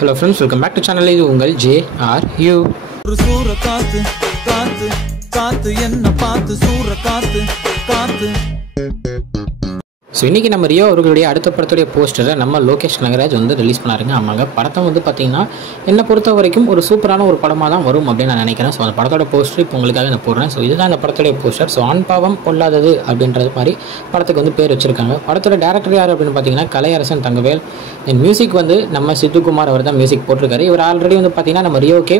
Hello friends, welcome back to channel. இது உங்கள் JRU. ஒரு சூற காத்து காத்து காத்து என்ன பார்த்து சூற காத்து காத்து. ஸோ இன்றைக்கி நம்ம ரியோ அவர்களுடைய அடுத்த படத்துடைய போஸ்டரை நம்ம லோகேஷ் கனகராஜ் வந்து ரிலீஸ் பண்ணாருங்க. ஆமாங்க, படத்தை வந்து பார்த்திங்கன்னா என்னை பொறுத்த வரைக்கும் ஒரு சூப்பரான ஒரு படமாக தான் வரும் அப்படின்னு நான் நினைக்கிறேன். ஸோ அந்த படத்தோட போஸ்டர் இப்போ உங்களுக்காக நான் போடுறேன். ஸோ இதுதான் அந்த படத்துடைய போஸ்டர். ஸோ ஆண் பாவம் பொல்லாதது அப்படின்றது மாதிரி படத்துக்கு வந்து பேர் வச்சுருக்காங்க. படத்தோட டேரக்டர் யார் அப்படின்னு பார்த்தீங்கன்னா கலையரசன் தங்கவேல். என் மியூசிக் வந்து நம்ம சித்துக்குமார் அவர் தான் மியூசிக் போட்டிருக்காரு. இவர் ஆல்ரெடி வந்து பார்த்திங்கன்னா நம்ம ரியோக்கே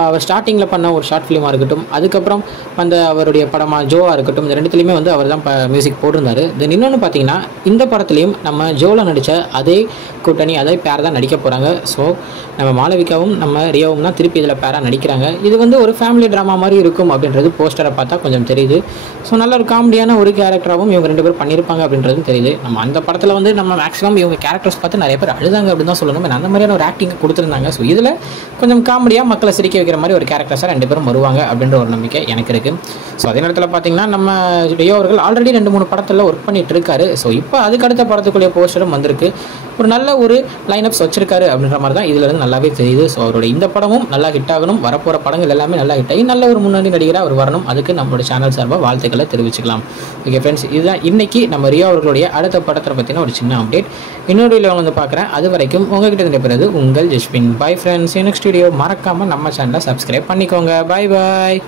அவர் ஸ்டார்டிங்கில் பண்ண ஒரு ஷார்ட் ஃபிலிமாக இருக்கட்டும், அதுக்கப்புறம் அந்த அவருடைய படமாக ஜோவாக இருக்கட்டும், இந்த ரெண்டுத்துலேயுமே வந்து அவர் தான் மியூசிக் போட்டிருந்தார். தென் இன்னொன்று பார்த்தீங்கன்னா இந்த படத்துலையும் நம்ம ஜோவில் நடித்த அதே கூட்டணி அதே பேர் தான் நடிக்க போகிறாங்க. ஸோ நம்ம மாளவிகாவும் நம்ம ரியோவும் தான் திருப்பி இதில் பேராக நடிக்கிறாங்க. இது வந்து ஒரு ஃபேமிலி ட்ராமா மாதிரி இருக்கும் அப்படின்றது போஸ்டரை பார்த்தா கொஞ்சம் தெரியுது. ஸோ நல்ல ஒரு காமெடியான ஒரு கேரக்டராகவும் இவங்க ரெண்டு பேரும் பண்ணியிருப்பாங்க அப்படின்றதும் தெரியுது. நம்ம அந்த படத்தில் வந்து நம்ம மேக்ஸிமம் இவங்க கேரக்டர்ஸ் பார்த்து நிறைய பேர் அழுதாங்க அப்படின்னு தான் சொல்லணும். அந்த மாதிரியான ஒரு ஆக்டிங் கொடுத்துருந்தாங்க. ஸோ இதில் கொஞ்சம் காமெடியாக மக்களை சிரிக்க வைக்கிற மாதிரி ஒரு கேரக்டர்ஸாக ரெண்டு பேரும் வருவாங்க அப்படின்ற ஒரு நம்பிக்கை எனக்கு இருக்குது. ஸோ அதே நேரத்தில் பார்த்தீங்கன்னா நம்ம ரியோ அவர்கள் ஆல்ரெடி 2-3 படத்தில் ஒர்க் பண்ணிட்டு இருக்காரு. ஸோ இப்போ அதுக்கு அடுத்த படத்துக்குள்ளே போஸ்டரும் வந்திருக்கு. ஒரு நல்ல ஒரு லைனப்ஸ் வச்சிருக்காரு அப்படின்ற மாதிரி தான் இதுல இருந்து நல்லாவே தெரியுது. ஸோ அவருடைய இந்த படமும் நல்லா ஹிட் ஆகணும், வரப்போகிற படங்கள் எல்லாமே நல்லா ஹிட் ஆகி நல்ல ஒரு முன்னணி நடிகராக அவர் வரணும். அதுக்கு நம்மளோட சேனல் சார்பாக வாழ்த்துக்களை தெரிவிச்சுக்கலாம். ஓகே ஃப்ரெண்ட்ஸ், இதுதான் இன்னைக்கு நம்ம ரியோ அவர்களுடைய அடுத்த படத்தை பற்றின ஒரு சின்ன அப்டேட். இன்னொரு வீடியோ வந்து பார்க்குறேன். அது வரைக்கும் உங்ககிட்ட இருந்தது உங்கள் Jasbin. Bye friends. Next video மறக்காமல் நம்ம சேனலை சப்ஸ்கிரைப் பண்ணிக்கோங்க. பாய் பாய்.